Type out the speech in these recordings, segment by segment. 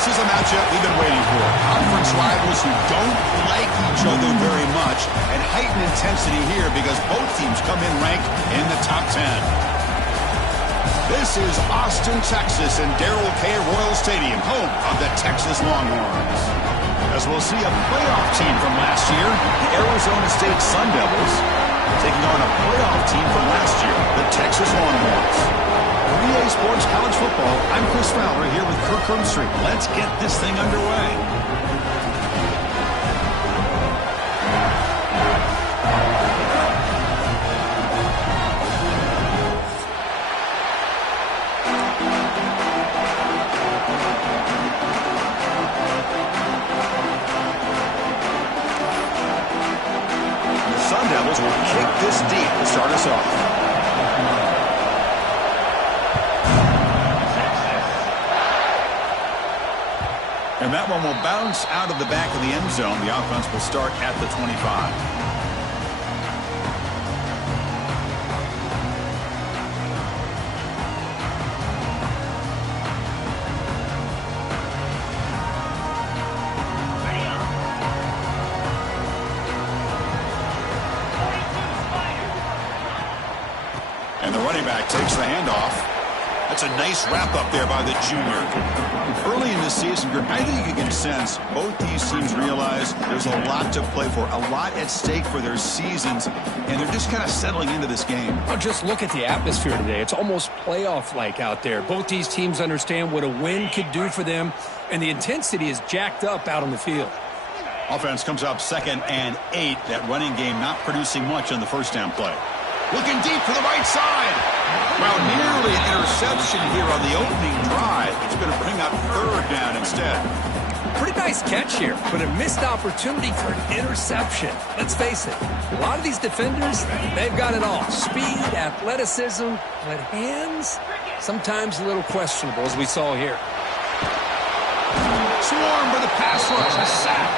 This is a matchup we've been waiting for. Conference rivals who don't like each other very much, and heightened intensity here because both teams come in ranked in the top 10. This is Austin, Texas, and Darrell K. Royal Stadium, home of the Texas Longhorns. As we'll see a playoff team from last year, the Arizona State Sun Devils, taking on a playoff team from last year, the Texas Longhorns. For EA Sports College Football, I'm Chris Fowler here with Kirk Herbstreit. Let's get this thing underway. The Sun Devils will kick this deep to start us off. And that one will bounce out of the back of the end zone. The offense will start at the 25. And the running back takes the handoff. That's a nice wrap-up there by the junior. Early in the season, I think you can sense both these teams realize there's a lot to play for, a lot at stake for their seasons, and they're just kind of settling into this game. Well, just look at the atmosphere today. It's almost playoff-like out there. Both these teams understand what a win could do for them, and the intensity is jacked up out on the field. Offense comes up 2nd and 8. That running game not producing much on the first down play. Looking deep to the right side. Well, nearly an interception here on the opening drive. It's going to bring up 3rd down instead. Pretty nice catch here, but a missed opportunity for an interception. Let's face it, a lot of these defenders, they've got it all. Speed, athleticism, but hands, sometimes a little questionable, as we saw here. Swarm for the pass rush, a sack.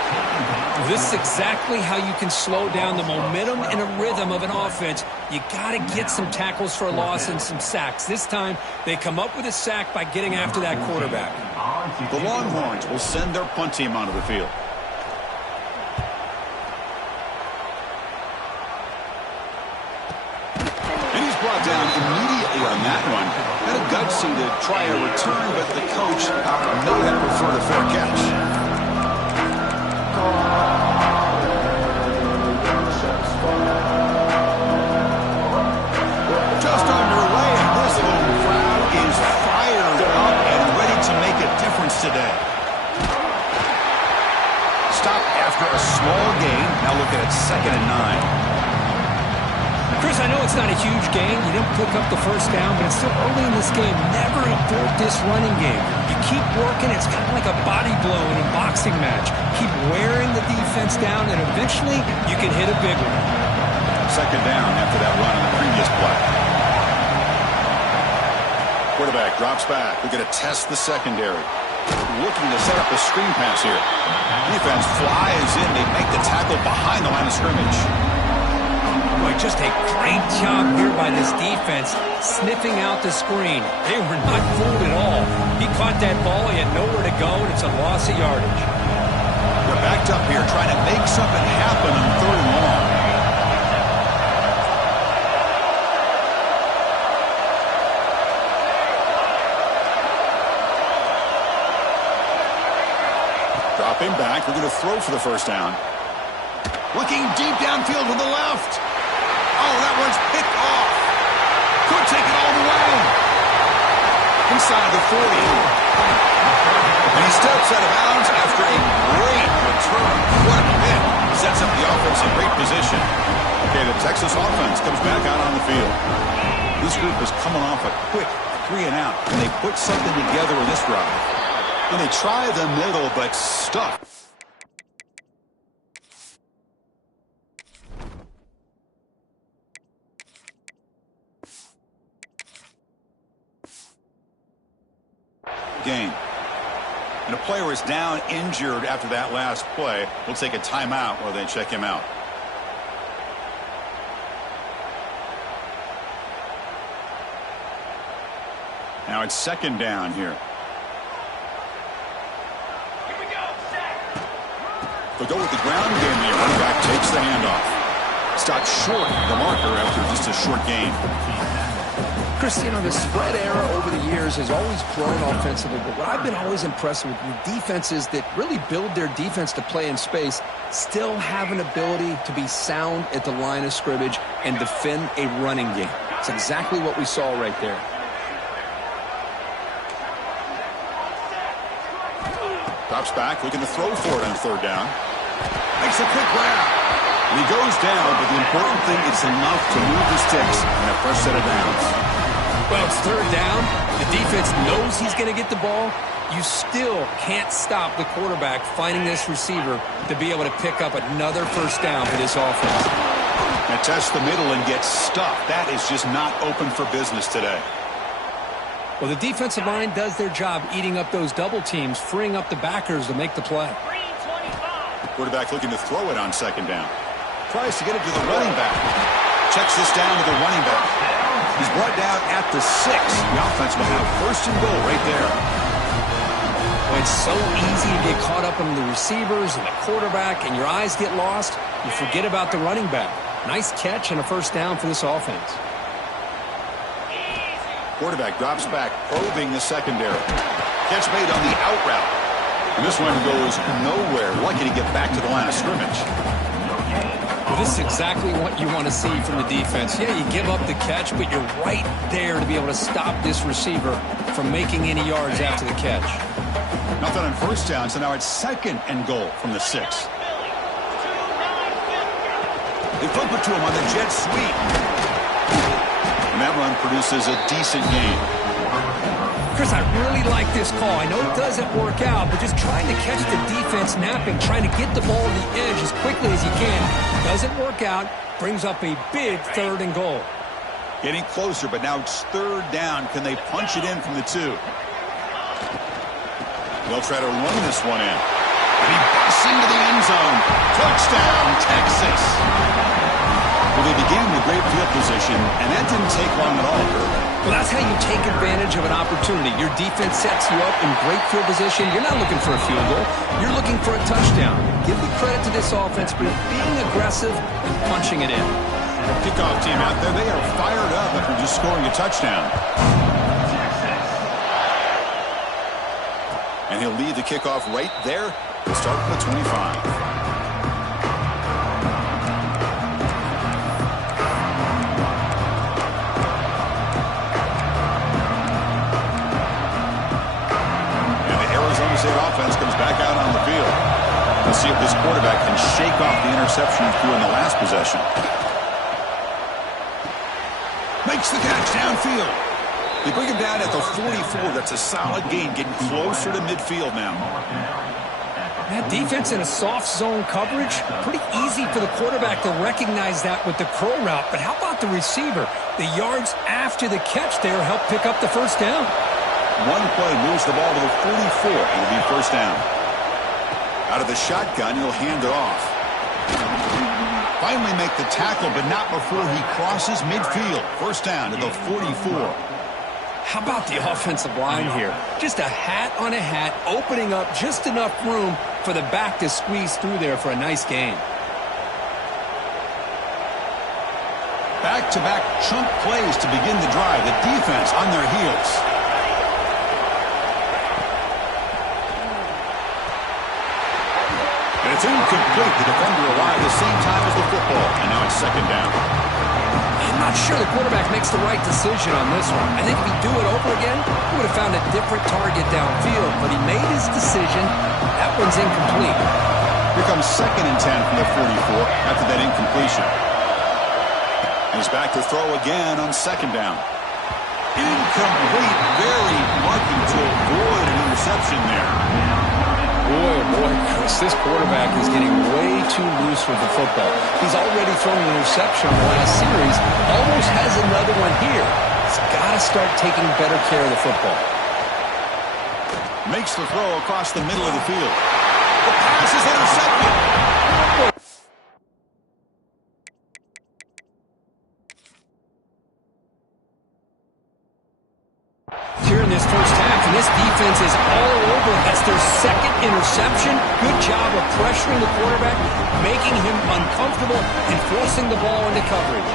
This is exactly how you can slow down the momentum and a rhythm of an offense. You got to get some tackles for a loss and some sacks. This time, they come up with a sack by getting after that quarterback. The Longhorns will send their punt team onto the field. And he's brought down immediately on that one. Had a gutsy to try a return, but the coach may have preferred a fair catch. Just underway, and this home crowd is fired up and ready to make a difference today. Stop after a small gain. Now look at it, 2nd and 9. Chris, I know it's not a huge gain. You didn't pick up the first down, but it's still early in this game. Never abort this running game. You keep working. It's kind of like a body blow in a boxing match. Keep wearing the defense down, and eventually you can hit a big one. 2nd down after that run on the previous play. Quarterback drops back. We're going to test the secondary. Looking to set up a screen pass here. Defense flies in. They make the tackle behind the line of scrimmage. Boy, just a great job here by this defense, sniffing out the screen. They were not fooled at all. He caught that ball, he had nowhere to go, and it's a loss of yardage. They're backed up here trying to make something happen on 3rd and long. Dropping back, we're going to throw for the first down. Looking deep downfield to the left. Oh, that one's picked off. Could take it all the way. Inside the 40. And he steps out of bounds after a great return. What a hit. Sets up the offense in great position. Okay, the Texas offense comes back out on the field. This group is coming off a quick 3 and out, and they put something together in this drive. And they try the middle, but stuck. Game. And a player is down injured after that last play. We'll take a timeout while they check him out. Now it's 2nd down here. They'll go with the ground game there. Running back takes the handoff. Stopped short of the marker after just a short gain. Chris, the spread era over the years has always grown offensively, but what I've been always impressed with defenses that really build their defense to play in space still have an ability to be sound at the line of scrimmage and defend a running game. It's exactly what we saw right there. Drops back, looking to throw for it on third down. Makes a quick grab. And he goes down, but the important thing is enough to move the sticks in a fresh set of downs. Well, it's third down. The defense knows he's going to get the ball. You still can't stop the quarterback finding this receiver to be able to pick up another first down for this offense. Now test the middle and get stuffed. That is just not open for business today. Well, the defensive line does their job eating up those double teams, freeing up the backers to make the play. Quarterback looking to throw it on second down. Tries to get it to the running back. Checks this down to the running back. He's brought down at the 6. The offense will have first and goal right there. Well, it's so easy to get caught up in the receivers and the quarterback, and your eyes get lost. You forget about the running back. Nice catch and a first down for this offense. Quarterback drops back, probing the secondary. Catch made on the out route. And this one goes nowhere. Lucky to get back to the line of scrimmage. Well, this is exactly what you want to see from the defense. Yeah, you give up the catch, but you're right there to be able to stop this receiver from making any yards after the catch. Nothing on first down, so now it's second and goal from the 6. They flip it to him on the jet sweep. And that run produces a decent gain. Chris, I really like this call. I know it doesn't work out, but just trying to catch the defense napping, trying to get the ball to the edge as quickly as you can, doesn't work out, brings up a big third and goal. Getting closer, but now it's third down. Can they punch it in from the 2? They'll try to run this one in. And he busts into the end zone. Touchdown, Texas. Well, they began with great field position, and that didn't take long at all. Well, that's how you take advantage of an opportunity. Your defense sets you up in great field position. You're not looking for a field goal. You're looking for a touchdown. Give the credit to this offense for being aggressive and punching it in. Kickoff team out there, they are fired up after just scoring a touchdown. And he'll lead the kickoff right there. He'll start with 25. State offense comes back out on the field. Let's see if this quarterback can shake off the interception he threw in the last possession. Makes the catch downfield. They bring him down at the 44. That's a solid gain, getting closer to midfield now. That defense in a soft zone coverage, pretty easy for the quarterback to recognize that with the curl route. But how about the receiver? The yards after the catch there help pick up the first down. One play moves the ball to the 44. It'll be first down. Out of the shotgun, he'll hand it off. Finally make the tackle, but not before he crosses midfield. First down to the 44. How about the offensive line here? Just a hat on a hat, opening up just enough room for the back to squeeze through there for a nice gain. Back-to-back chunk plays to begin the drive. The defense on their heels. And it's incomplete. The defender arrived at the same time as the football. And now it's second down. I'm not sure the quarterback makes the right decision on this one. I think if he'd do it over again, he would have found a different target downfield. But he made his decision. That one's incomplete. Here comes second and 10 from the 44 after that incompletion. He's back to throw again on second down. Incomplete. Very lucky to avoid an interception there. Boy, oh boy, Chris, this quarterback is getting way too loose with the football. He's already thrown an interception in the last series. Almost has another one here. He's got to start taking better care of the football. Makes the throw across the middle of the field. The pass is intercepted. Here in this first half, and this defense defense is all over. That's their second interception. Good job of pressuring the quarterback, making him uncomfortable, and forcing the ball into coverage.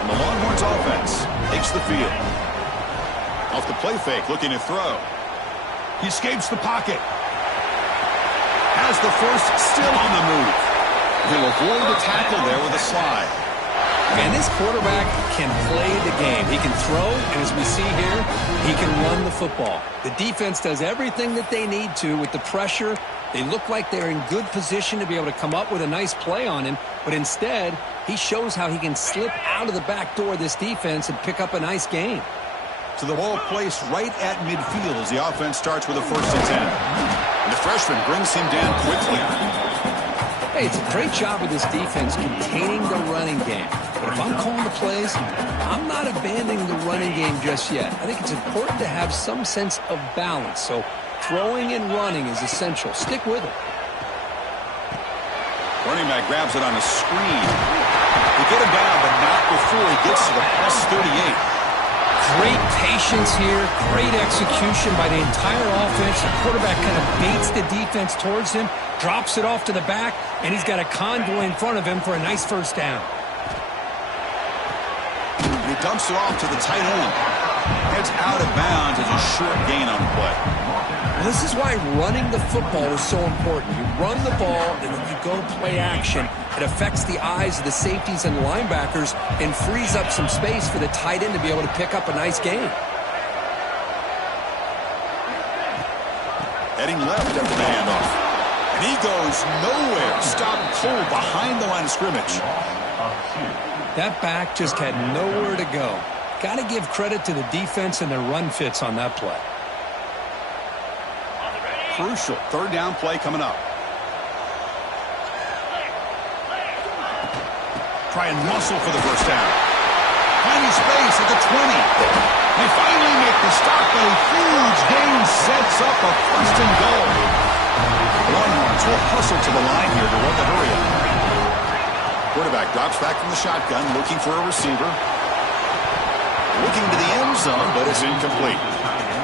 And the Longhorns offense takes the field. Off the play fake, looking to throw. He escapes the pocket. Has the first, still on the move. He'll avoid the tackle there with a slide. And this quarterback can play the game. He can throw, and as we see here, he can run the football. The defense does everything that they need to with the pressure. They look like they're in good position to be able to come up with a nice play on him, but instead, he shows how he can slip out of the back door of this defense and pick up a nice gain. So the ball placed right at midfield as the offense starts with a 1st and 10. And the freshman brings him down quickly. Hey, it's a great job of this defense containing the running game. But if I'm calling the plays, I'm not abandoning the running game just yet. I think it's important to have some sense of balance. So throwing and running is essential. Stick with it. Running back grabs it on a screen. They get him down, but not before he gets to the plus 38. Great patience here, great execution by the entire offense. The quarterback kind of baits the defense towards him, drops it off to the back, and he's got a convoy in front of him for a nice 1st down. He dumps it off to the tight end. Heads out of bounds as a short gain on the play. Well, this is why running the football is so important. You run the ball, and then you go play action. It affects the eyes of the safeties and the linebackers and frees up some space for the tight end to be able to pick up a nice gain. Heading left after the handoff. And he goes nowhere. Stopped cold behind the line of scrimmage. That back just had nowhere to go. Got to give credit to the defense and their run fits on that play. Crucial 3rd down play coming up. Try and muscle for the 1st down. Plenty space at the 20. They finally make the stop, but a huge gain sets up a 1st and goal. Longhorns will hustle to the line here to run the hurry up. Quarterback drops back from the shotgun, looking for a receiver. Looking to the end zone, but it's incomplete.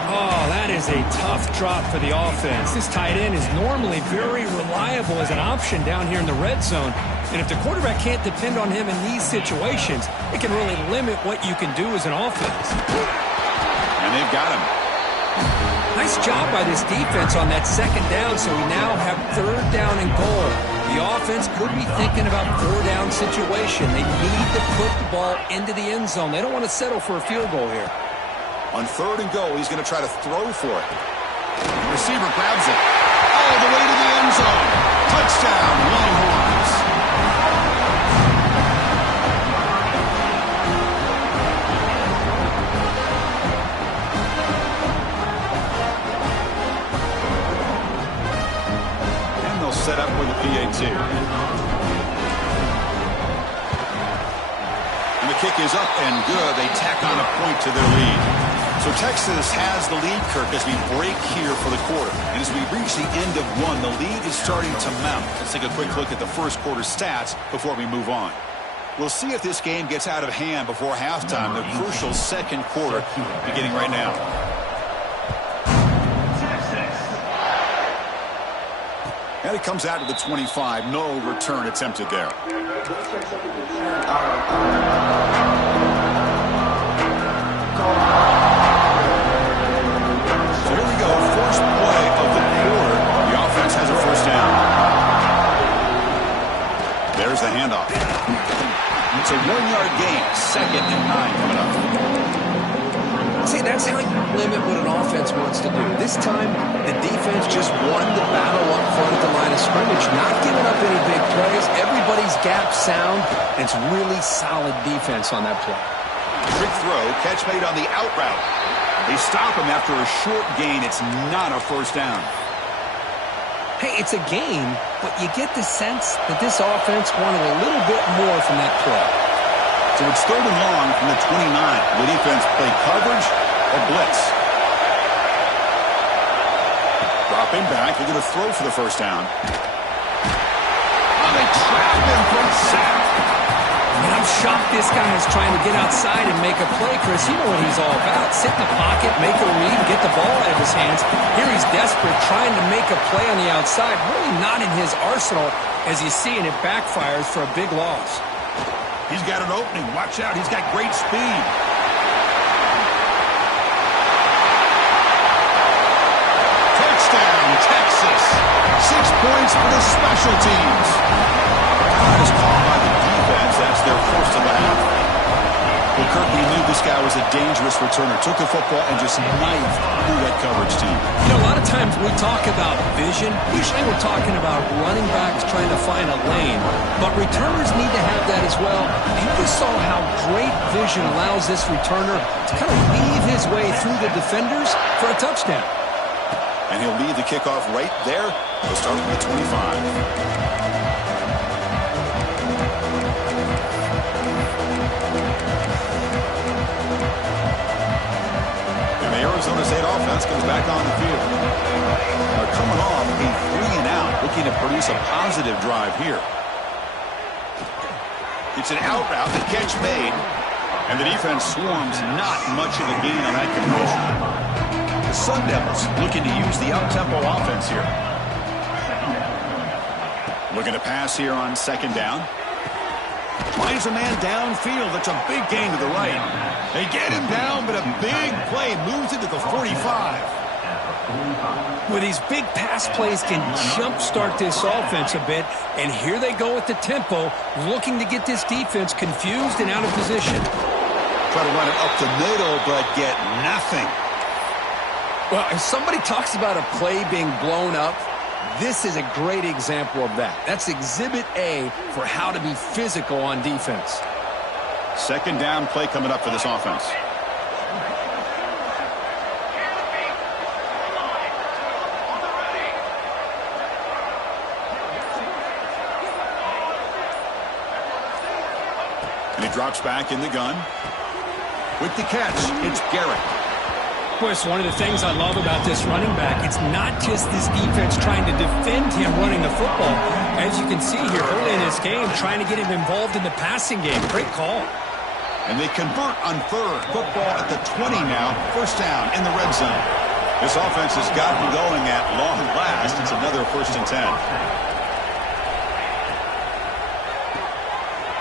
Oh, that is a tough drop for the offense. This tight end is normally very reliable as an option down here in the red zone. And if the quarterback can't depend on him in these situations, it can really limit what you can do as an offense. And they've got him. Nice job by this defense on that 2nd down, so we now have 3rd down and goal. The offense could be thinking about 4-down situation. They need to put the ball into the end zone. They don't want to settle for a field goal here. On 3rd and goal, he's going to try to throw for it. The receiver grabs it all the way to the end zone. Touchdown, Longhorns. And they'll set up with a PAT. And the kick is up and good. They tack on a point to their lead. So Texas has the lead, Kirk, as we break here for the quarter. And as we reach the end of one, the lead is starting to mount. Let's take a quick look at the 1st quarter stats before we move on. We'll see if this game gets out of hand before halftime, the crucial 2nd quarter beginning right now. And it comes out to the 25. No return attempted there. So here we go, first play of the quarter. The offense has a 1st down. There's the handoff. It's a 1-yard gain, 2nd and 9 coming up. See, that's how you limit what an offense wants to do. This time, the defense just won the battle up front at the line of scrimmage, not giving up any big plays. Everybody's gap sound. It's really solid defense on that play. Trick throw, catch made on the out route. They stop him after a short gain. It's not a 1st down. Hey, it's a gain, but you get the sense that this offense wanted a little bit more from that play. So it's 3rd and long from the 29. The defense play coverage or blitz. Dropping back. They're going to throw for the 1st down. Oh, they trap him from sack. And I'm shocked this guy is trying to get outside and make a play, Chris. You know what he's all about. Sit in the pocket, make a read, get the ball out of his hands. Here he's desperate, trying to make a play on the outside. Really not in his arsenal, as you see, and it backfires for a big loss. He's got an opening. Watch out. He's got great speed. Touchdown, Texas. 6 points for the special teams. That is called by the defense. That's their first of the half. Well, Kirk, we knew this guy was a dangerous returner. Took the football and just knifed through that coverage team. You know, a lot of times when we talk about vision, usually we're talking about running backs trying to find a lane. But returners need to have that as well. And you just saw how great vision allows this returner to kind of weave his way through the defenders for a touchdown. And he'll lead the kickoff right there. He'll start from the 25. Arizona State offense comes back on the field. They're coming off a 3-and-out, looking to produce a positive drive here. It's an out route, the catch made, and the defense swarms. Not much of a gain on that completion. The Sun Devils looking to use the out-tempo offense here. Looking to pass here on second down. Finds a man downfield. That's a big gain to the right. They get him down, but a big play moves it to the 45. With these big pass plays can jumpstart this offense a bit, and here they go with the tempo, looking to get this defense confused and out of position. Try to run it up the middle, but get nothing. Well, if somebody talks about a play being blown up, this is a great example of that. That's Exhibit A for how to be physical on defense. Second down play coming up for this offense. And he drops back in the gun. With the catch, it's Garrett. Of course, one of the things I love about this running back, it's not just this defense trying to defend him running the football. As you can see here early in this game, trying to get him involved in the passing game. Great call. And they convert on third. Football at the 20 now. First down in the red zone. This offense has gotten going at long last. It's another 1st and 10.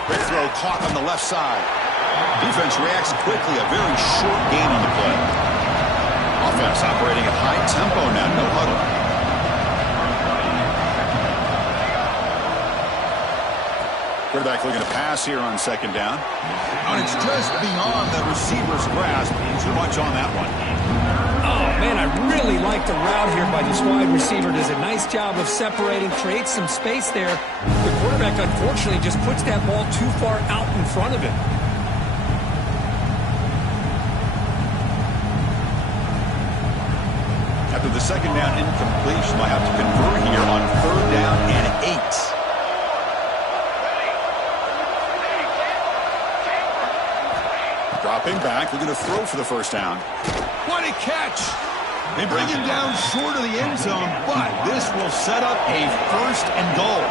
Great throw caught on the left side. Defense reacts quickly. A very short gain on the play. Offense operating at high tempo now. No huddle. Quarterback looking to pass here on second down. And it's just beyond the receiver's grasp. Too much on that one. Oh, man, I really like the route here by this wide receiver. Does a nice job of separating, creates some space there. The quarterback, unfortunately, just puts that ball too far out in front of him. After the second down incompletion, they'll have to convert here on third down and 8. Dropping back, they're going to throw for the first down. What a catch! They bring him down short of the end zone, but this will set up a 1st and goal.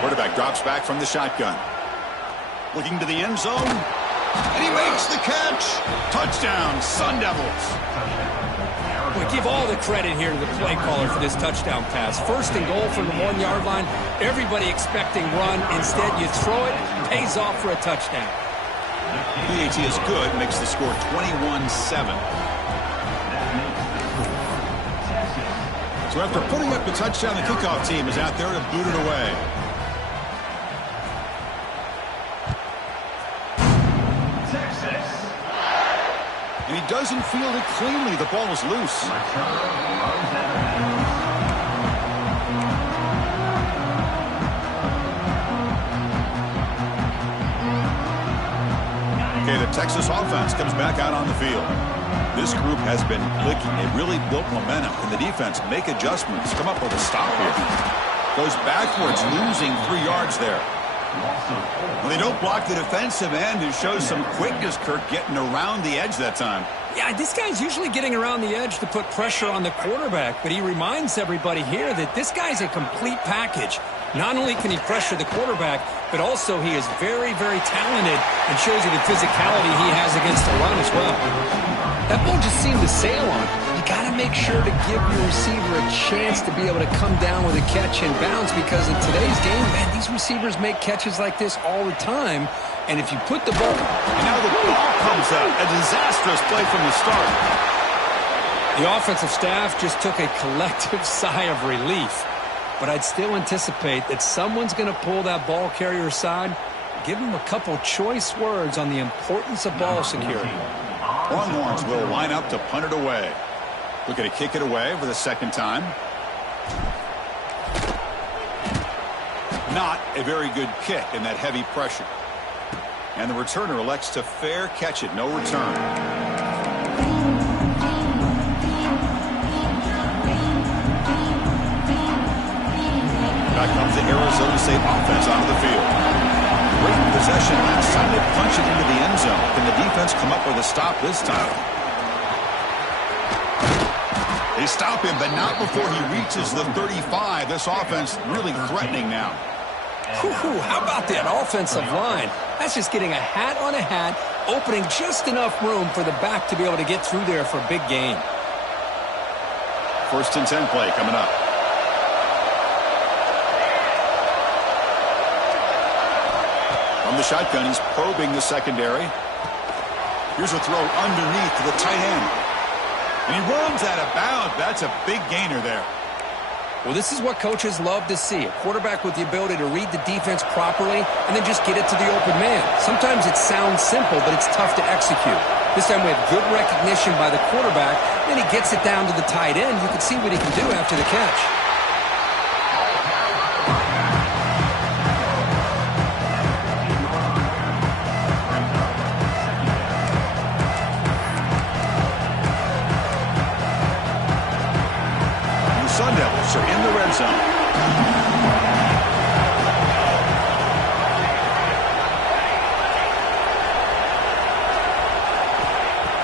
Quarterback drops back from the shotgun. Looking to the end zone. And he makes the catch. Touchdown, Sun Devils. We give all the credit here to the play caller for this touchdown pass. 1st and goal from the 1-yard line. Everybody expecting run. Instead, you throw it, pays off for a touchdown. PAT is good, makes the score 21-7. So after putting up the touchdown, the kickoff team is out there to boot it away. And he doesn't field it cleanly. The ball is loose. Okay, the Texas offense comes back out on the field. This group has been clicking. They really built momentum. Can the defense make adjustments? Come up with a stop here. Goes backwards, losing 3 yards there. Well, they don't block the defensive end, who shows some quickness, Kirk, getting around the edge that time. Yeah, this guy's usually getting around the edge to put pressure on the quarterback, but he reminds everybody here that this guy's a complete package. Not only can he pressure the quarterback, but also he is very, very talented and shows you the physicality he has against the run as well. That ball just seemed to sail on. You got to make sure to give your receiver a chance to be able to come down with a catch and bounce, because in today's game, man, these receivers make catches like this all the time. And if you put the ball... And now the ball comes out. A disastrous play from the start. The offensive staff just took a collective sigh of relief. But I'd still anticipate that someone's going to pull that ball carrier aside, give him a couple choice words on the importance of ball security. Longhorns will line up to punt it away. Looking to kick it away for the second time. Not a very good kick in that heavy pressure. And the returner elects to fair catch it. No return. Back comes the Arizona State offense onto the field. Great possession last time. They punch it into the end zone. Can the defense come up with a stop this time? They stop him, but not before he reaches the 35. This offense really threatening now. How about that offensive line? That's just getting a hat on a hat, opening just enough room for the back to be able to get through there for a big gain. 1st and 10 play coming up. From the shotgun, he's probing the secondary. Here's a throw underneath to the tight end. And he runs out of bounds. That's a big gainer there. Well, this is what coaches love to see. A quarterback with the ability to read the defense properly and then just get it to the open man. Sometimes it sounds simple, but it's tough to execute. This time we have good recognition by the quarterback. Then he gets it down to the tight end. You can see what he can do after the catch. Sun Devils are in the red zone.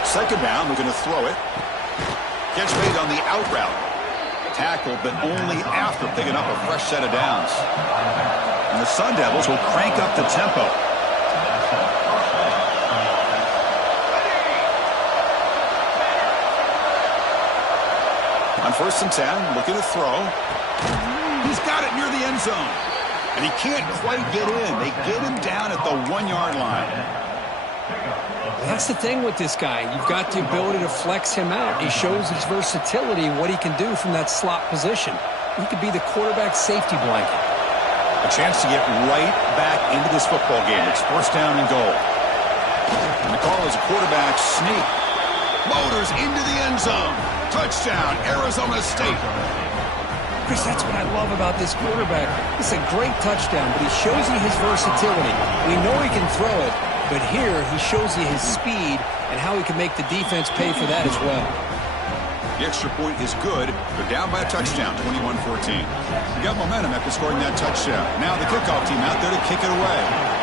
Second down, we're going to throw it. Catch made on the out route. Tackled, but only after picking up a fresh set of downs. And the Sun Devils will crank up the tempo. On 1st and 10, looking to throw. He's got it near the end zone. And he can't quite get in. They get him down at the 1-yard line. That's the thing with this guy. You've got the ability to flex him out. He shows his versatility, what he can do from that slot position. He could be the quarterback's safety blanket. A chance to get right back into this football game. It's 1st down and goal. And the call is a quarterback sneak. Motors into the end zone. Touchdown, Arizona State. Chris, that's what I love about this quarterback. It's a great touchdown, but he shows you his versatility. We know he can throw it, but here he shows you his speed and how he can make the defense pay for that as well. The extra point is good. They're down by a touchdown, 21-14. You got momentum after scoring that touchdown. Now the kickoff team out there to kick it away.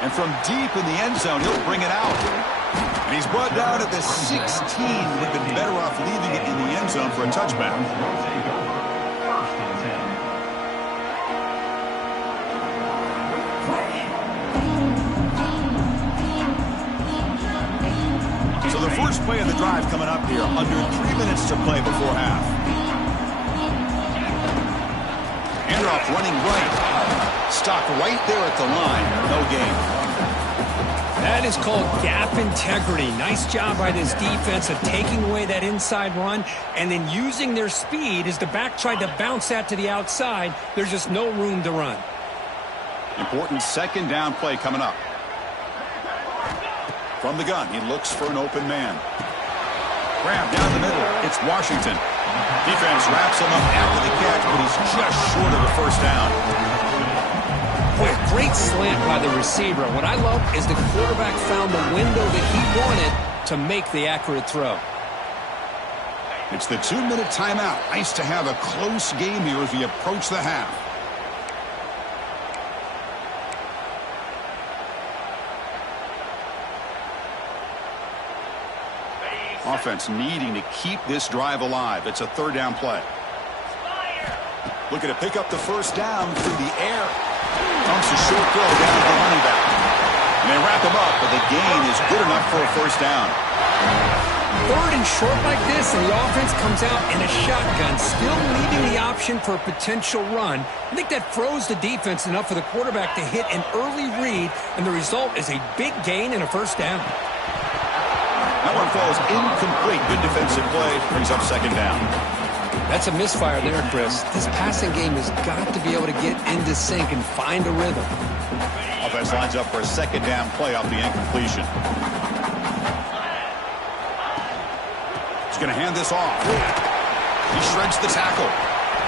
And from deep in the end zone, he'll bring it out. And he's brought down at the 16. Would have been better off leaving it in the end zone for a touchback. So the first play of the drive coming up here. Under 3 minutes to play before half. Handoff running right. Stopped right there at the line. No gain. That is called gap integrity. Nice job by this defense of taking away that inside run and then using their speed as the back tried to bounce that to the outside. There's just no room to run. Important 2nd down play coming up. From the gun, he looks for an open man. Grab down the middle. It's Washington. Defense wraps him up after the catch, but he's just short of a 1st down. Boy, a great slant by the receiver. What I love is the quarterback found the window that he wanted to make the accurate throw. It's the 2-minute timeout. Nice to have a close game here as we approach the half. Offense needing to keep this drive alive. It's a third down play. Looking to pick up the first down through the air. Dumps a short throw down to the running back. And they wrap him up, but the gain is good enough for a first down. Third and short like this, and the offense comes out in a shotgun, still leaving the option for a potential run. I think that froze the defense enough for the quarterback to hit an early read, and the result is a big gain and a first down. That one falls incomplete. Good defensive play. Brings up second down. That's a misfire there, Chris. This passing game has got to be able to get into sync and find a rhythm. Offense lines up for a second down play off the incompletion. He's going to hand this off. He shreds the tackle.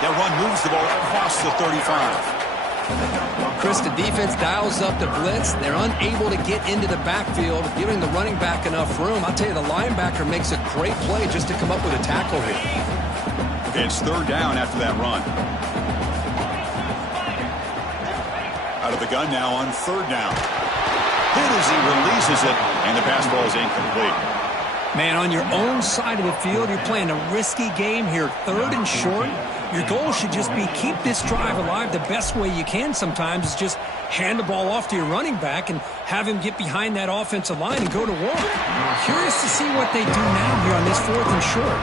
That run moves the ball across the 35. Chris, the defense dials up the blitz. They're unable to get into the backfield, giving the running back enough room. I'll tell you, the linebacker makes a great play just to come up with a tackle here. Okay, it's third down after that run. Out of the gun now on third down. Hit as he releases it, and the pass ball is incomplete. Man, on your own side of the field, you're playing a risky game here. Third and short. Your goal should just be keep this drive alive. The best way you can sometimes is just hand the ball off to your running back and have him get behind that offensive line and go to work. Curious to see what they do now here on this fourth and short.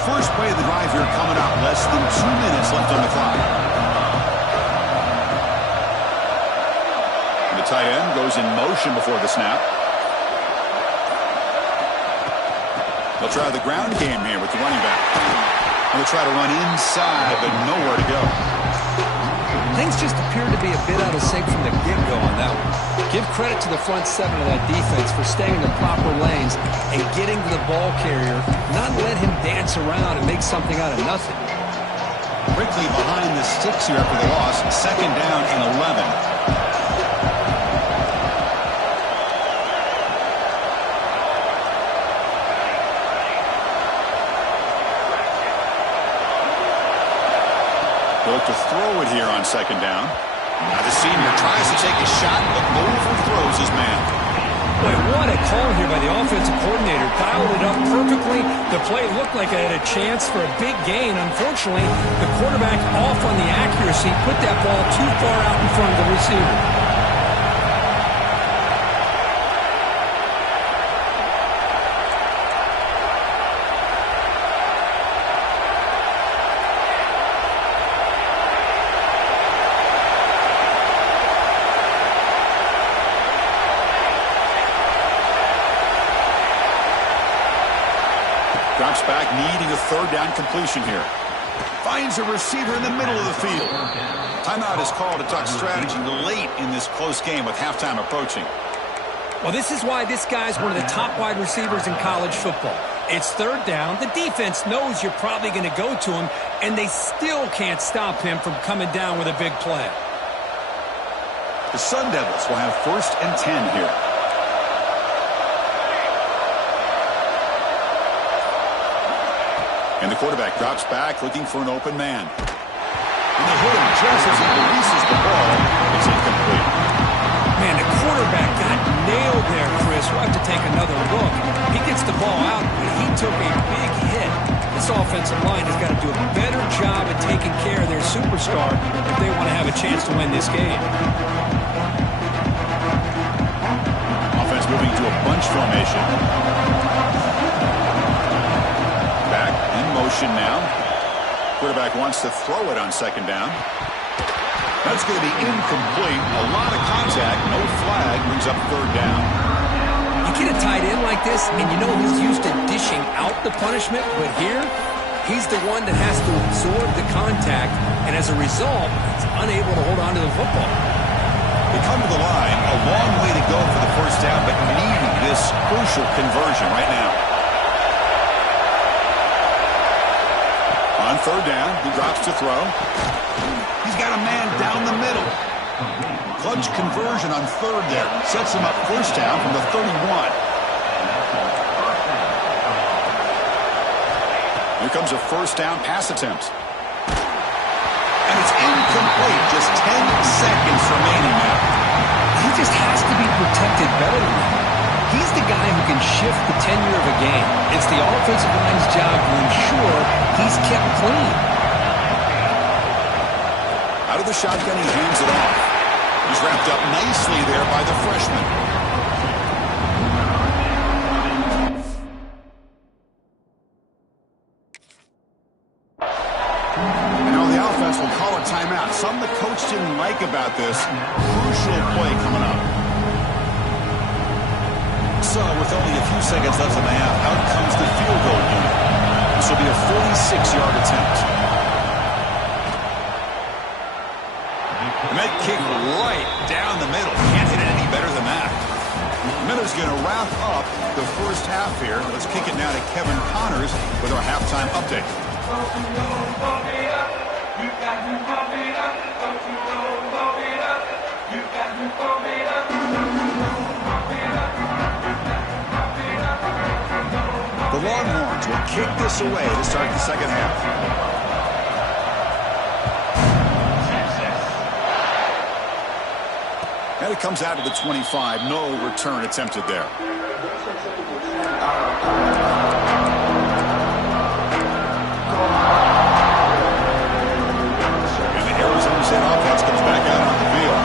First play of the drive here coming up. Less than 2 minutes left on the clock. The tight end goes in motion before the snap. They'll try the ground game here with the running back. And they'll try to run inside, but nowhere to go. Things just appear to be a bit out of sync from the get-go on that one. Give credit to the front seven of that defense for staying in the proper lanes and getting to the ball carrier, not let him dance around and make something out of nothing. Quickly behind the sticks here after the loss. Second down and 11. Look to throw it here on second down. Now the senior tries to take a shot, but overthrows his man. Boy, what a call here by the offensive coordinator. Dialed it up perfectly. The play looked like it had a chance for a big gain. Unfortunately, the quarterback off on the accuracy, put that ball too far out in front of the receiver. Drops back, needing a third down completion here. Finds a receiver in the middle of the field. Timeout is called to talk strategy late in this close game with halftime approaching. Well, this is why this guy's one of the top wide receivers in college football. It's third down. The defense knows you're probably going to go to him, and they still can't stop him from coming down with a big play. The Sun Devils will have 1st and 10 here. And the quarterback drops back, looking for an open man. And they hit him just as he releases the ball. It's incomplete. Man, the quarterback got nailed there, Chris. We'll have to take another look. He gets the ball out, but he took a big hit. This offensive line has got to do a better job at taking care of their superstar if they want to have a chance to win this game. Offense moving to a bunch formation. Back in motion now. Quarterback wants to throw it on second down. That's going to be incomplete. A lot of contact. No flag. Brings up third down. You get a tight end like this, and you know he's used to dishing out the punishment, but here, he's the one that has to absorb the contact, and as a result, he's unable to hold on to the football. They come to the line. A long way to go for the first down, but needing this crucial conversion right now. On third down, he drops to throw. He's got a man down the middle. Clutch conversion on third there. Sets him up first down from the 31. Here comes a first down pass attempt. And it's incomplete. Just 10 seconds remaining now. He just has to be protected better than that. He's the guy who can shift the tenure of a game. It's the offensive line's job to ensure he's kept clean. Out of the shotgun, he hands it off. He's wrapped up nicely there by the freshman. And now the offense will call a timeout. Something the coach didn't like about this. Crucial play coming up. So, with only a few seconds left in the half, out comes the field goal unit. This will be a 46-yard attempt. And that kick right down the middle. Can't hit it any better than that. Miller's going to wrap up the first half here. Let's kick it now to Kevin Connors with our halftime update. The Longhorns will kick this away to start the second half. And it comes out to the 25. No return attempted there. And the Arizona State offense comes back out on the field.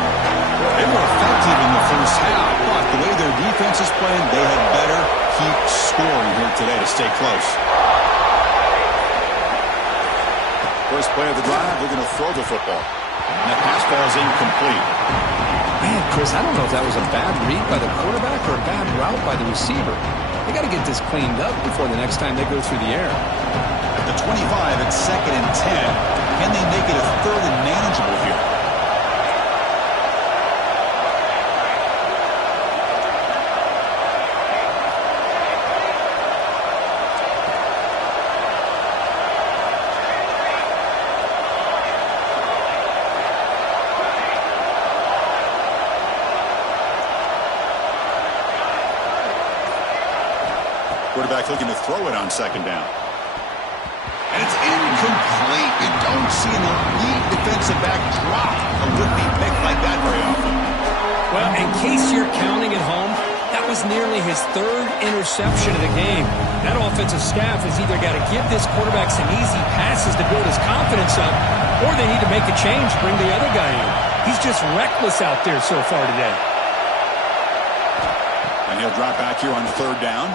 They were effective in the first half, but the way their defense is playing, they had better keep scoring here today to stay close. First play of the drive, they're going to throw the football. And that pass ball is incomplete. Man, Chris, I don't know if that was a bad read by the quarterback or a bad route by the receiver. They got to get this cleaned up before the next time they go through the air. At the 25, it's 2nd and 10. Can they make it a 3rd and manageable here? Quarterback looking to throw it on 2nd down. And it's incomplete. You don't see an elite defensive back drop a would-be pick like that very often. Well, in case you're counting at home, that was nearly his 3rd interception of the game. That offensive staff has either got to give this quarterback some easy passes to build his confidence up, or they need to make a change, bring the other guy in. He's just reckless out there so far today. And he'll drop back here on 3rd down.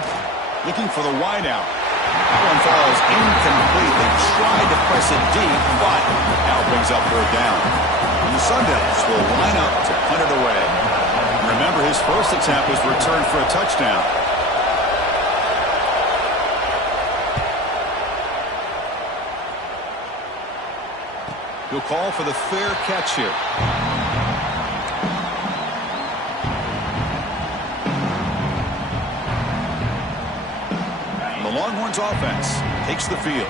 Looking for the wideout. That one falls incomplete. They tried to press it deep, but now brings up 3rd down. And the Sun Devils will line up to punt it away. And remember, his first attempt was returned for a touchdown. He'll call for the fair catch here. The Longhorns offense takes the field.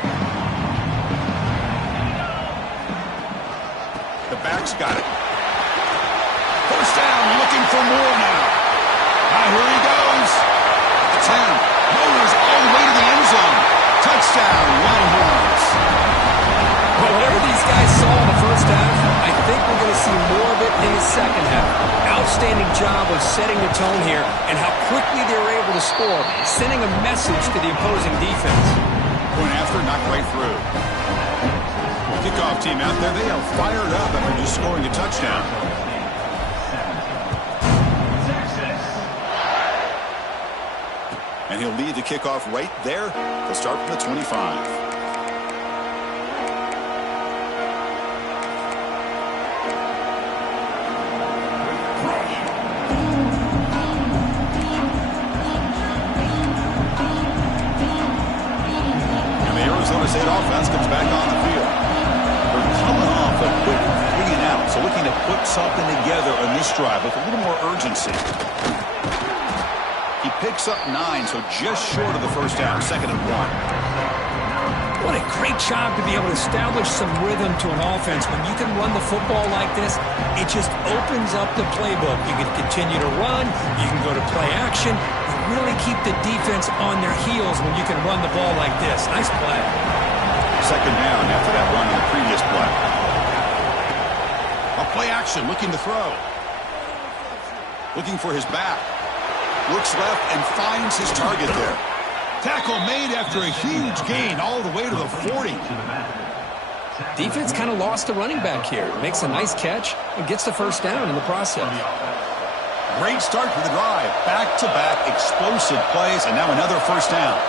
The back's got it. First down, looking for more now. Here he goes. It's him. Motors all the way to the end zone. Touchdown, Longhorns. Well, whatever these guys saw in the first half, I think we're going to see more of it in the second half. Outstanding job of setting the tone here and how quickly they were able to score, sending a message to the opposing defense. Point after, knocked right through. Kickoff team out there, they are fired up after just scoring a touchdown. And he'll lead the kickoff right there. They'll start from the 25. State offense comes back on the field. They're coming off a quick 3-and-out, so looking to put something together on this drive with a little more urgency. He picks up 9, so just short of the first down, 2nd and 1. What a great job to be able to establish some rhythm to an offense. When you can run the football like this, it just opens up the playbook. You can continue to run, you can go to play action, and really keep the defense on their heels when you can run the ball like this. Nice play. 2nd down after that run on the previous play. Play action, looking to throw. Looking for his back. Looks left and finds his target there. Tackle made after a huge gain all the way to the 40. Defense kind of lost the running back here. Makes a nice catch and gets the first down in the process. Great start for the drive. Back-to-back explosive plays, and now another first down.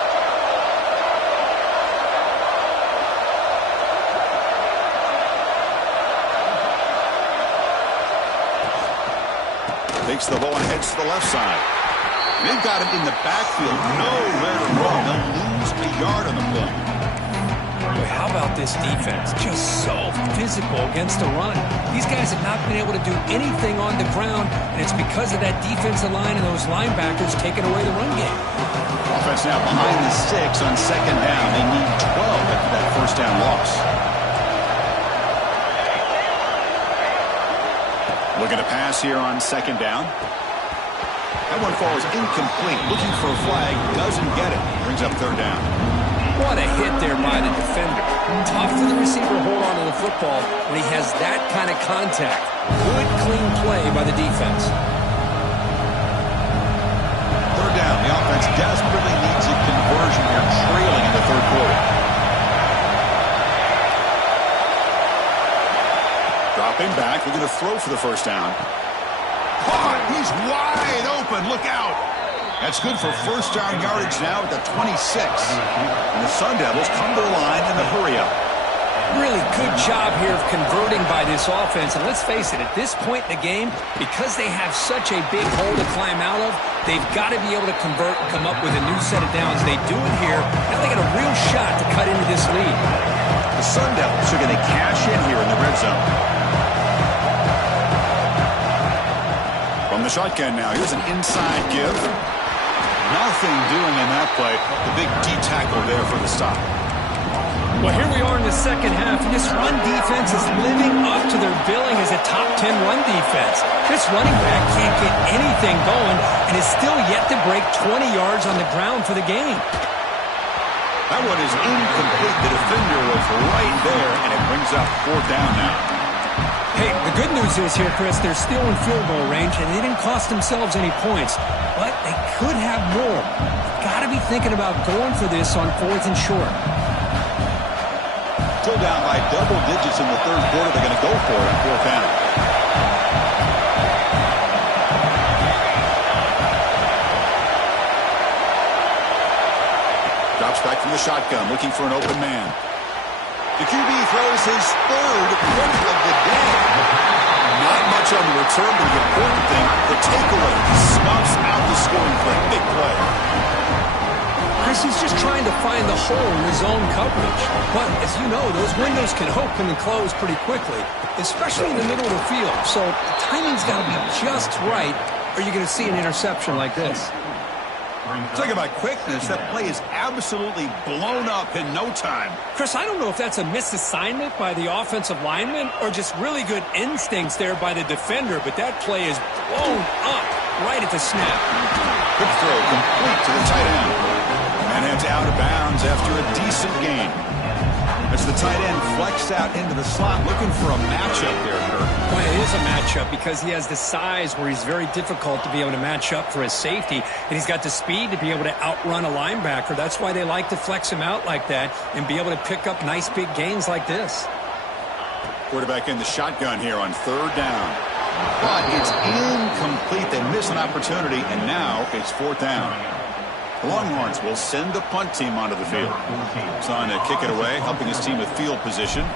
Takes the ball and heads to the left side. They've got him in the backfield. Nowhere to run. They'll lose a yard on the play. Boy, how about this defense? Just so physical against the run. These guys have not been able to do anything on the ground, and it's because of that defensive line and those linebackers taking away the run game. Offense now behind the 6 on second down. They need 12 after that first down loss. Looking to pass here on second down. That one falls incomplete. Looking for a flag. Doesn't get it. Brings up third down. What a hit there by the defender. Tough for the receiver to hold on to the football when he has that kind of contact. Good, clean play by the defense. Third down. The offense desperately needs a conversion here, trailing in the third quarter. Dropping back. We're going to throw for the first down. Caught. He's wide open. Look out. That's good for first down yardage now at the 26. And the Sun Devils come to the line in the hurry-up. Really good job here of converting by this offense. And let's face it, at this point in the game, because they have such a big hole to climb out of, they've got to be able to convert and come up with a new set of downs. They do it here. Now they got a real shot to cut into this lead. The Sun Devils are going to cash in here in the red zone. From the shotgun now, here's an inside give. Nothing doing in that play. The big D tackle there for the stop. Well, here we are in the second half. This run defense is living up to their billing as a top 10 run defense. This running back can't get anything going and is still yet to break 20 yards on the ground for the game. That one is incomplete. The defender was right there, and it brings up fourth down now. Hey, the good news is here, Chris, they're still in field goal range, and they didn't cost themselves any points. But they could have more. Got to be thinking about going for this on fourth and short. Still down by double digits in the third quarter. They're going to go for it on fourth down. Drops back from the shotgun, looking for an open man. The QB throws his third pick of the day. Not much on the return, but the important thing, the takeaway. He smuffs out the scoring play. Big play. Chris, he's just trying to find the hole in his own coverage. But, as you know, those windows can open and close pretty quickly, especially in the middle of the field. So the timing's got to be just right, or you're going to see an interception like this. Talk about quickness. That play is absolutely blown up in no time. Chris, I don't know if that's a misassignment by the offensive lineman or just really good instincts there by the defender, but that play is blown up right at the snap. Good throw, complete to the tight end. And heads out of bounds after a decent gain. As the tight end flexed out into the slot, looking for a matchup there, Kirk. Well, it is a matchup because he has the size where he's very difficult to be able to match up for his safety, and he's got the speed to be able to outrun a linebacker. That's why they like to flex him out like that and be able to pick up nice big gains like this. Quarterback in the shotgun here on third down. But it's incomplete. They miss an opportunity, and now it's fourth down. The Longhorns will send the punt team onto the field. He's on to kick it away, helping his team with field position.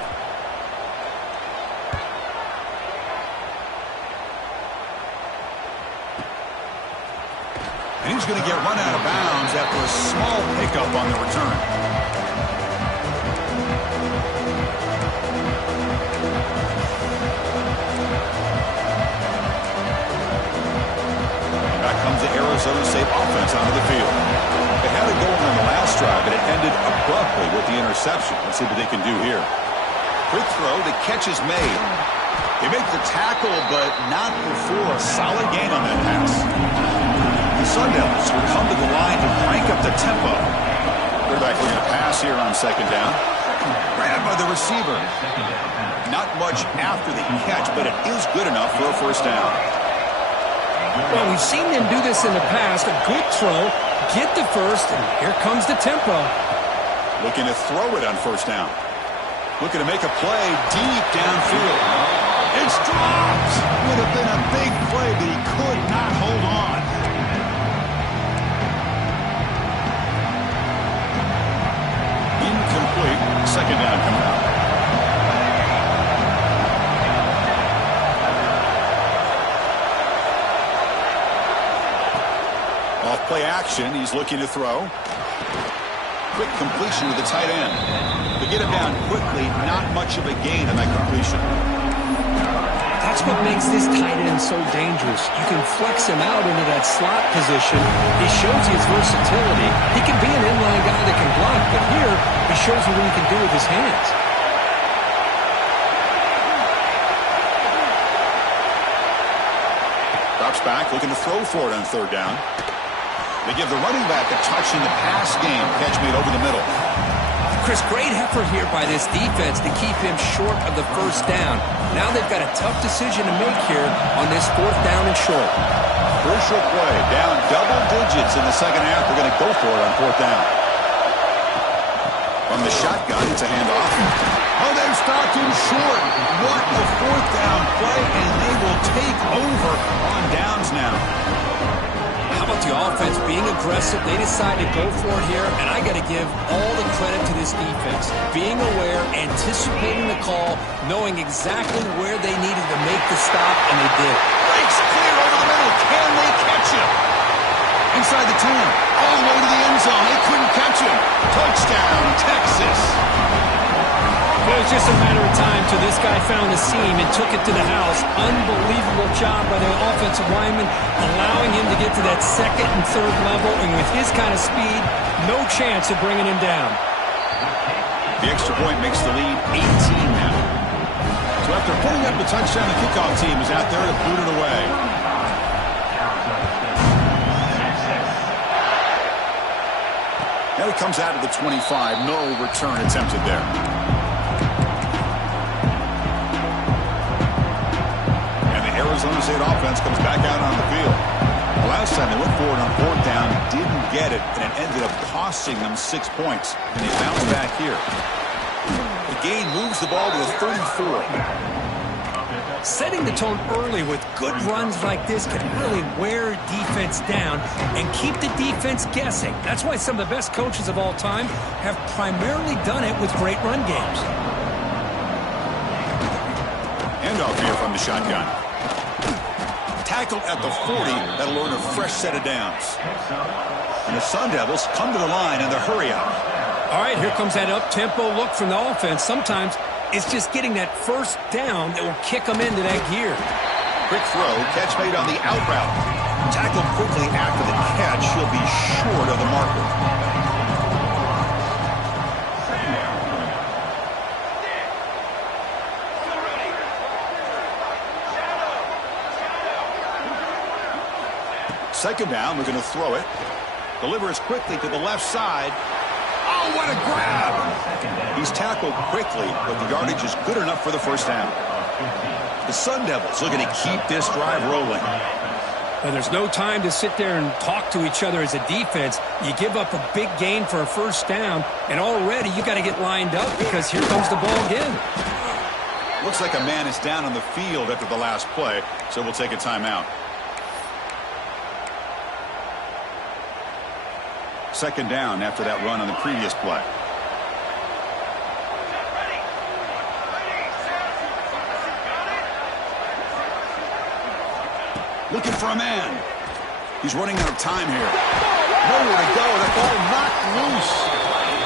And he's going to get run out of bounds after a small pickup on the return. And back comes the Arizona State offense onto the field. They had it going on the last drive, and it ended abruptly with the interception. Let's see what they can do here. Quick throw. The catch is made. They make the tackle, but not before a solid gain on that pass. The Sun Devils will come to the line to crank up the tempo. Quarterback looking to pass here on second down. Grabbed by the receiver. Not much after the catch, but it is good enough for a first down. Well, we've seen them do this in the past. A good throw, get the first, and here comes the tempo. Looking to throw it on first down. Looking to make a play deep downfield. It's dropped. Would have been a big play, but he could not hold on. Incomplete. Second down coming out. Off play action. He's looking to throw. Quick completion to the tight end. To get him down quickly, not much of a gain on that completion. That's what makes this tight end so dangerous. You can flex him out into that slot position. He shows you his versatility. He can be an inline guy that can block, but here he shows you what he can do with his hands. Drops back, looking to throw for it on third down. They give the running back a touch in the pass game. Catch made over the middle. Chris, great effort here by this defense to keep him short of the first down. Now they've got a tough decision to make here on this fourth down and short. Crucial play. Down double digits in the second half. They're going to go for it on fourth down. From the shotgun, it's a handoff. Oh, they've stopped him short. What a fourth down play, and they will take over on downs now. How about the offense being aggressive? They decide to go for it here, and I got to give all the credit to this defense. Being aware, anticipating the call, knowing exactly where they needed to make the stop, and they did. Breaks clear over the middle. Can they catch him? Inside the 10, all the way to the end zone. They couldn't catch him. Touchdown, Texas. It was just a matter of time till this guy found a seam and took it to the house. Unbelievable job by the offensive lineman, allowing him to get to that second and third level, and with his kind of speed, no chance of bringing him down. The extra point makes the lead 18 now. So after putting up the touchdown, the kickoff team is out there to boot it away. Now he comes out of the 25. No return attempted there. Arizona State offense comes back out on the field. The last time they went for it on fourth down, didn't get it, and it ended up costing them 6 points. And they bounce back here. The gain moves the ball to the 34. Setting the tone early with good runs like this can really wear defense down and keep the defense guessing. That's why some of the best coaches of all time have primarily done it with great run games. Handoff here from the shotgun. Tackled at the 40, that'll earn a fresh set of downs. And the Sun Devils come to the line in the hurry up. All right, here comes that up-tempo look from the offense. Sometimes it's just getting that first down that will kick them into that gear. Quick throw, catch made on the out route. Tackled quickly after the catch, he'll be short of the marker. Second down, we're going to throw it. Delivers quickly to the left side. Oh, what a grab! He's tackled quickly, but the yardage is good enough for the first down. The Sun Devils looking to keep this drive rolling. Well, there's no time to sit there and talk to each other as a defense. You give up a big gain for a first down, and already you got to get lined up because here comes the ball again. Looks like a man is down on the field after the last play, so we'll take a timeout. Second down after that run on the previous play. Looking for a man. He's running out of time here. Nowhere to go. That ball knocked loose.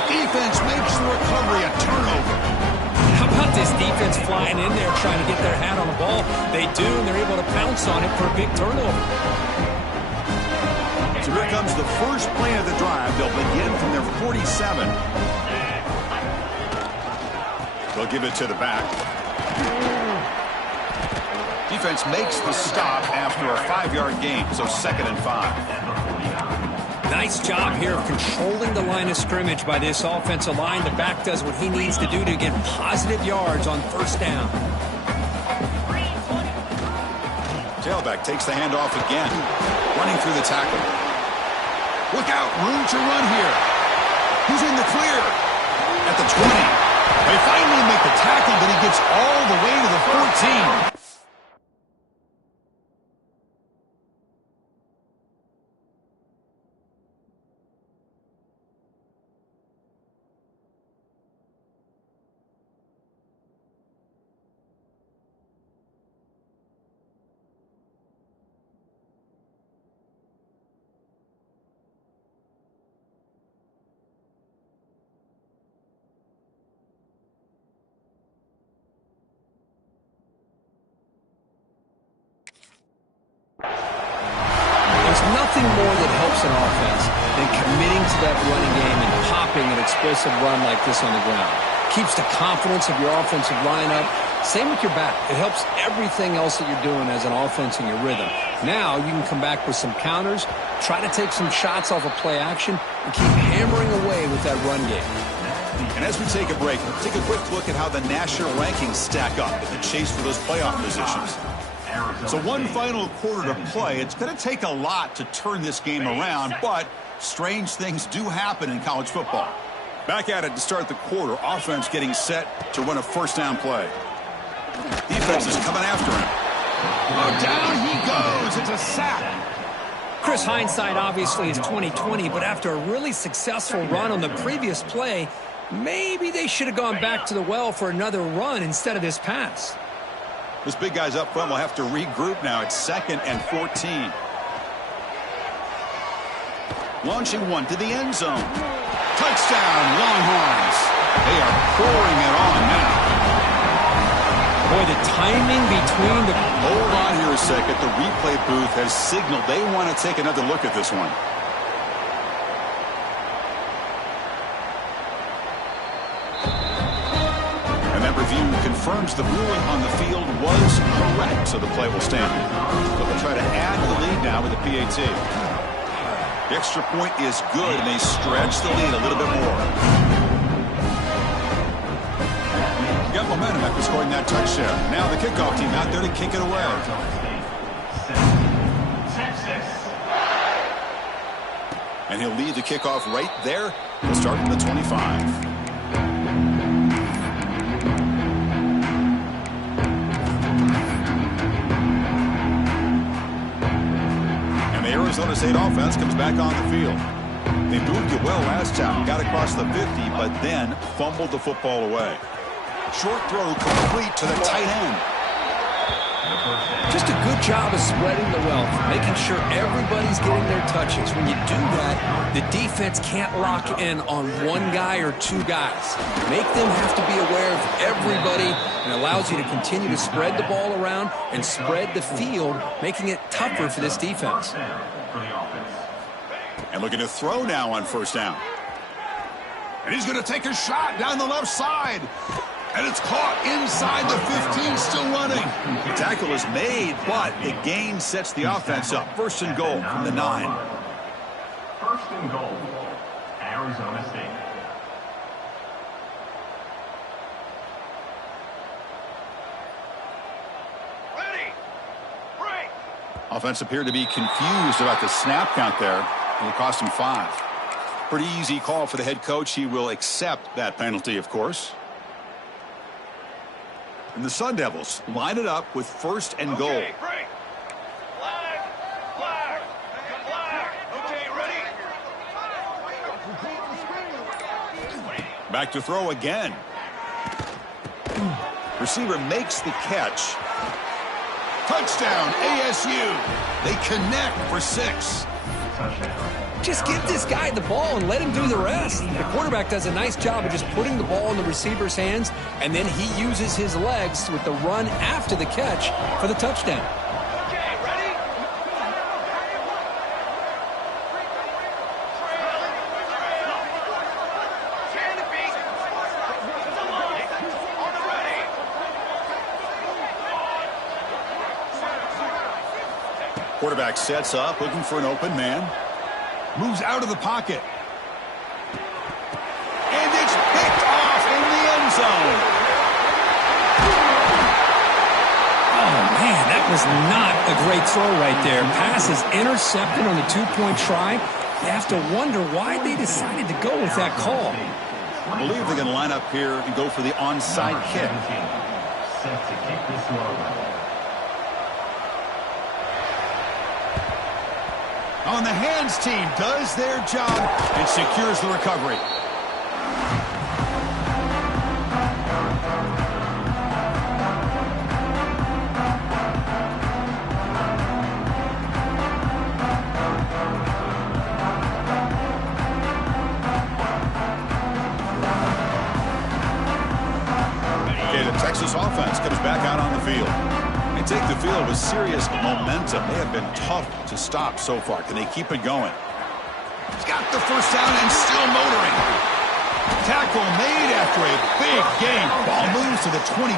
Defense makes the recovery a turnover. How about this defense flying in there trying to get their hat on the ball? They do, and they're able to pounce on it for a big turnover. So here comes the first play of the drive. They'll begin from their 47. They'll give it to the back. Defense makes the stop after a 5-yard gain, so 2nd and 5. Nice job here of controlling the line of scrimmage by this offensive line. The back does what he needs to do to get positive yards on first down. Tailback takes the handoff again, running through the tackle. Look out, room to run here. Who's in the clear? At the 20. They finally make the tackle, but he gets all the way to the 14. Nothing more that helps an offense than committing to that running game and popping an explosive run like this on the ground. Keeps the confidence of your offensive line up. Same with your back. It helps everything else that you're doing as an offense in your rhythm. Now you can come back with some counters, try to take some shots off of play action, and keep hammering away with that run game. And as we take a break, let's take a quick look at how the national rankings stack up in the chase for those playoff positions. So one final quarter to play. It's going to take a lot to turn this game around, but strange things do happen in college football. Back at it to start the quarter. Offense getting set to run a first down play. Defense is coming after him. Oh, down he goes. It's a sack. Chris, hindsight obviously is 20/20, but after a really successful run on the previous play, maybe they should have gone back to the well for another run instead of this pass. This big guy's up front will have to regroup now. It's 2nd and 14. Launching one to the end zone. Touchdown, Longhorns. They are pouring it on now. Boy, the timing between the... Hold on here a second. The replay booth has signaled they want to take another look at this one. Review confirms the ruling on the field was correct, so the play will stand. But they'll try to add to the lead now with the PAT. The extra point is good, and they stretch the lead a little bit more. Got momentum after scoring that touchdown. Now the kickoff team out there to kick it away. And he'll lead the kickoff right there. He'll start from the 25. Arizona State offense comes back on the field. They moved it well last time, got across the 50, but then fumbled the football away. Short throw complete to the tight end. Just a good job of spreading the wealth, making sure everybody's getting their touches. When you do that, the defense can't lock in on one guy or two guys. Make them have to be aware of everybody, and allows you to continue to spread the ball around and spread the field, making it tougher for this defense. And looking to throw now on first down. And he's going to take a shot down the left side. And it's caught inside the 15, still running. The tackle is made, but the gain sets the offense up. 1st and goal from the 9. 1st and goal, Arizona State. Ready, break. Offense appeared to be confused about the snap count there. It'll cost him 5. Pretty easy call for the head coach. He will accept that penalty, of course. And the Sun Devils line it up with 1st and goal. Okay, break. Flag. Okay, ready? Back to throw again. Receiver makes the catch. Touchdown, ASU. They connect for 6. Just give this guy the ball and let him do the rest. The quarterback does a nice job of just putting the ball in the receiver's hands, and then he uses his legs with the run after the catch for the touchdown. Okay, ready? Quarterback sets up, looking for an open man. Moves out of the pocket. And it's picked off in the end zone. Oh, man, that was not a great throw right there. Pass is intercepted on the two-point try. You have to wonder why they decided to go with that call. I believe they're going to line up here and go for the onside kick. Set to kick this one. On the hands team does their job and secures the recovery. Okay, the Texas offense comes back out on the field. They take the field with serious momentum. They have been tough to stop so far. Can they keep it going? He's got the first down and still motoring. Tackle made after a big game. Ball moves to the 21.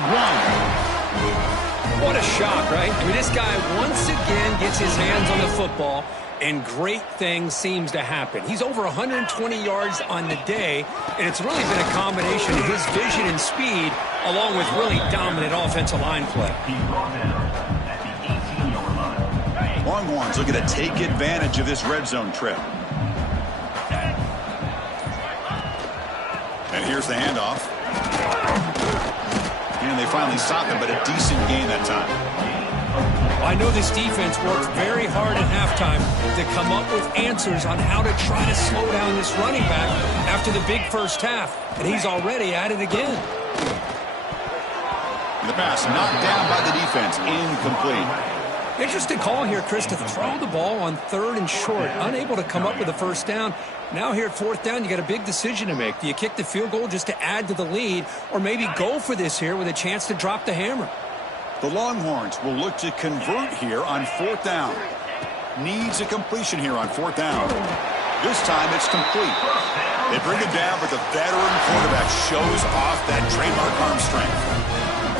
What a shock, right? I mean, this guy once again gets his hands on the football, and great things seems to happen. He's over 120 yards on the day, and it's really been a combination of his vision and speed along with really dominant offensive line play. He's brought down at the 18-yard line. Longhorns looking to take advantage of this red zone trip. And here's the handoff. And they finally stop him, but a decent gain that time. I know this defense worked very hard at halftime to come up with answers on how to try to slow down this running back after the big first half, and he's already at it again. The pass knocked down by the defense, incomplete. Interesting call here, Chris, to throw the ball on 3rd and short, unable to come up with a first down. Now here at 4th down, you got a big decision to make. Do you kick the field goal just to add to the lead, or maybe go for this here with a chance to drop the hammer? The Longhorns will look to convert here on 4th down. Needs a completion here on 4th down. This time it's complete. They bring it down, but the veteran quarterback shows off that trademark arm strength.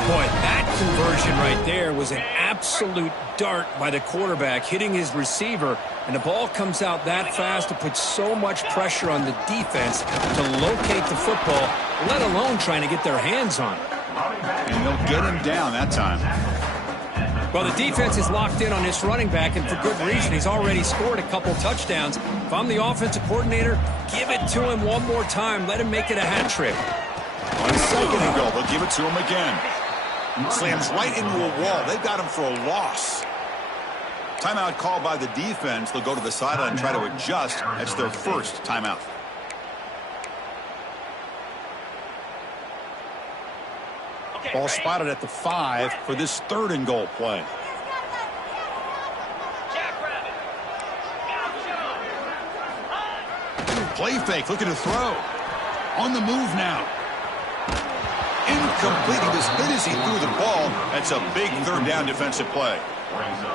Boy, that conversion right there was an absolute dart by the quarterback, hitting his receiver, and the ball comes out that fast to put so much pressure on the defense to locate the football, let alone trying to get their hands on it. And they'll get him down that time. Well, the defense is locked in on this running back, and for good reason. He's already scored a couple touchdowns. If I'm the offensive coordinator, give it to him one more time. Let him make it a hat trick. On 2nd and goal, they'll give it to him again. Slams right into a wall. They've got him for a loss. Timeout called by the defense. They'll go to the sideline and try to adjust. That's their first timeout. Ball spotted at the 5 for this 3rd and goal play. Play fake, looking to throw. On the move now. Incomplete. He was hit as he threw the ball. That's a big 3rd down defensive play.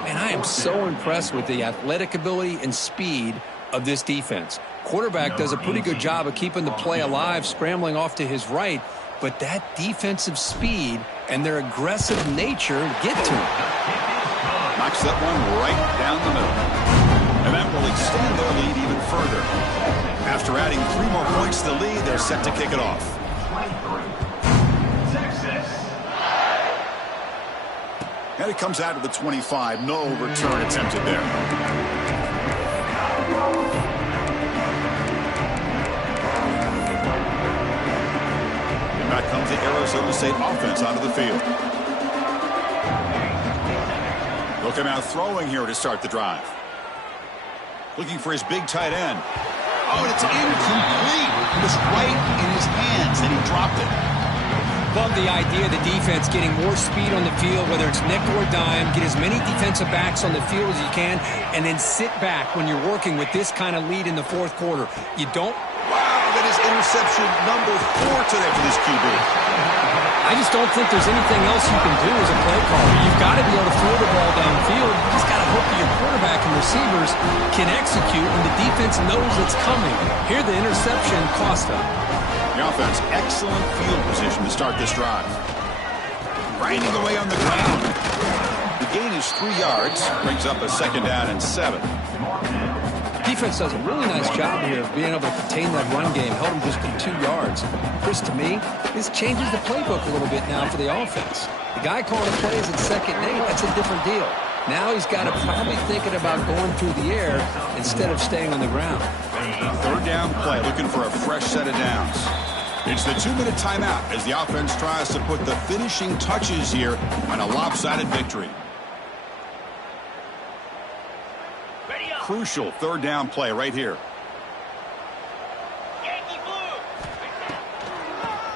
And I am so impressed with the athletic ability and speed of this defense. Quarterback does a pretty good job of keeping the play alive, scrambling off to his right, but that defensive speed and their aggressive nature get to him. Knocks that one right down the middle. And that will extend their lead even further. After adding 3 more points to the lead, they're set to kick it off. And it comes out to the 25. No return attempted there. And back comes the Arizona State offense onto the field. They'll come out throwing here to start the drive. Looking for his big tight end. Oh, and it's incomplete. It was right in his hands, and he dropped it. Love the idea of the defense getting more speed on the field, whether it's nickel or dime, get as many defensive backs on the field as you can, and then sit back when you're working with this kind of lead in the 4th quarter. You don't... Wow, that is interception number 4 today for this QB. I just don't think there's anything else you can do as a play caller. You've got to be able to throw the ball downfield. You just got to hope that your quarterback and receivers can execute when the defense knows it's coming. Here, the interception cost them. The offense, excellent field position to start this drive. Grinding away on the ground. The gain is 3 yards. Brings up a 2nd down and 7. Defense does a really nice job here of being able to contain that run game, held them just to 2 yards. Chris, to me, this changes the playbook a little bit now for the offense. The guy calling the plays at 2nd and 8, that's a different deal. Now he's got to probably thinking about going through the air instead of staying on the ground. 3rd down play, looking for a fresh set of downs. It's the 2-minute timeout as the offense tries to put the finishing touches here on a lopsided victory. Crucial 3rd down play right here.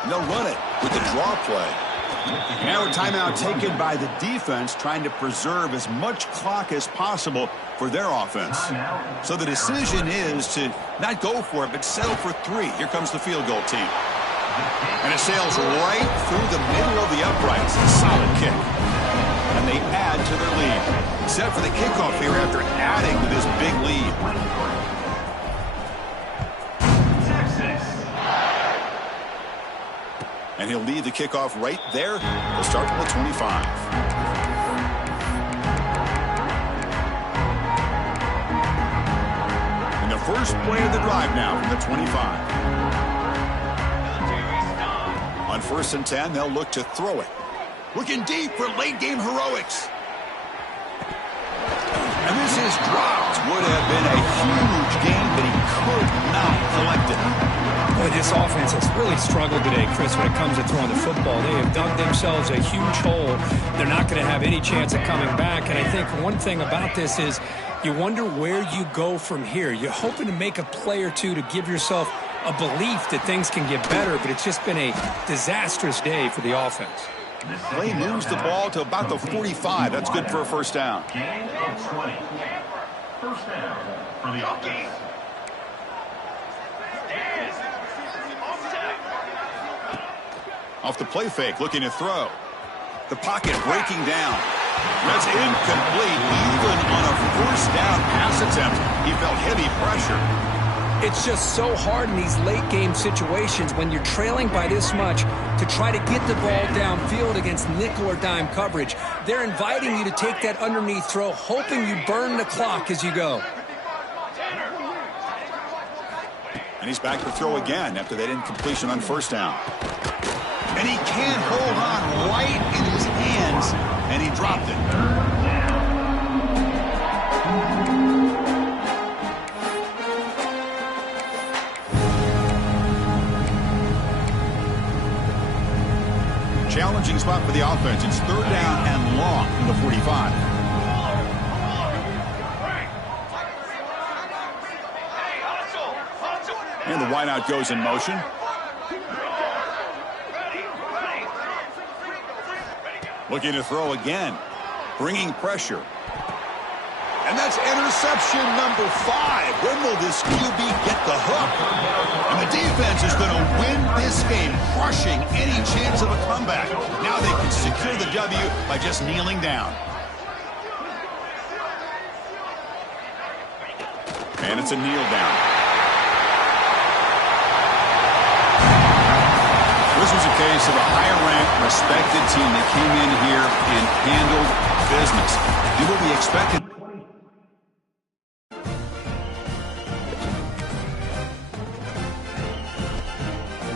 And they'll run it with the draw play. Now a timeout taken by the defense, trying to preserve as much clock as possible for their offense. So the decision is to not go for it, but settle for 3. Here comes the field goal team. And it sails right through the middle of the uprights. Solid kick. And they add to their lead. Set for the kickoff here after adding to this big lead. And he'll lead the kickoff right there. They'll start from the 25. And the first play of the drive now from the 25. On 1st and 10, they'll look to throw it. Looking deep for late-game heroics. And this is dropped. Would have been a huge gain, but he could not collect it. Boy, this offense has really struggled today, Chris, when it comes to throwing the football. They have dug themselves a huge hole. They're not going to have any chance of coming back. And I think one thing about this is you wonder where you go from here. You're hoping to make a play or two to give yourself a belief that things can get better, but it's just been a disastrous day for the offense. They moves the ball to about the 45. That's good for a 1st down. Gain of 20. 1st down for the offense. Off the play fake, looking to throw. The pocket breaking down. That's incomplete. Even on a 1st down pass attempt, he felt heavy pressure. It's just so hard in these late-game situations when you're trailing by this much to try to get the ball downfield against nickel or dime coverage. They're inviting you to take that underneath throw, hoping you burn the clock as you go. And he's back to throw again after that incompletion on 1st down. And he can't hold on right in his hands, and he dropped it. Challenging spot for the offense. It's 3rd down and long from the 45. And the wideout goes in motion. Looking to throw again. Bringing pressure. And that's interception number 5. When will this QB get the hook? And the defense is going to win this game, crushing any chance of a comeback. Now they can secure the W by just kneeling down. And it's a kneel down. This was a case of a higher-ranked, respected team that came in here and handled business. Do what we expected.